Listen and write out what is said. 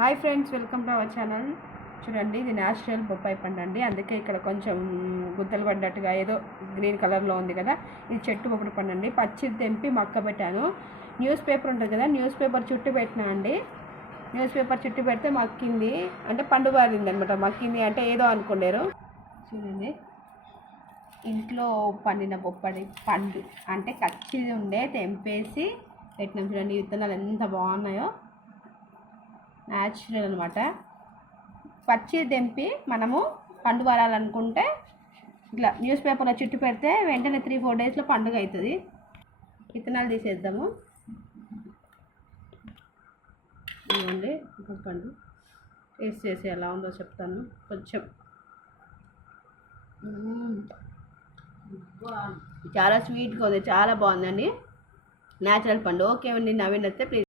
Hi friends, welcome to our channel. చూడండి, ఇది natural బొప్పాయి పండు అండి. అందుకే ఇక్కడ కొంచెం గుత్తలు పడ్డట్టుగా ఏదో గ్రీన్ కలర్లో ఉంది కదా. ఇది చెట్టు బొప్పడి పండు అండి. పచ్చిది తెంపి మక్క పెట్టాను. న్యూస్ పేపర్ ఉంటుంది కదా, న్యూస్ పేపర్ చుట్టూ పెట్టినా అండి. న్యూస్ పేపర్ చుట్టూ పెడితే మక్కింది, అంటే పండు బారింది అనమాట. మక్కింది అంటే ఏదో అనుకునేరు. చూడండి, ఇంట్లో పండిన బొప్పడి పండు అంటే కచ్చిది ఉండే తెంపేసి పెట్టినాం. చూడండి, విత్తనాలు ఎంత బాగున్నాయో. న్యాచురల్ అనమాట. పచ్చి తెంపి మనము పండు వరాలనుకుంటే ఇట్లా న్యూస్ పేపర్లో చుట్టు పెడితే వెంటనే 3-4 డేస్లో పండుగ అవుతుంది. విత్తనాలు తీసేద్దాము. ఇవ్వండి, పండు టేస్ట్ చేసి ఎలా ఉందో చెప్తాను. కొంచెం చాలా స్వీట్గా ఉంది, చాలా బాగుందండి. న్యాచురల్ పండు. ఓకే అండి, నవీన్ వస్తే ప్లీజ్.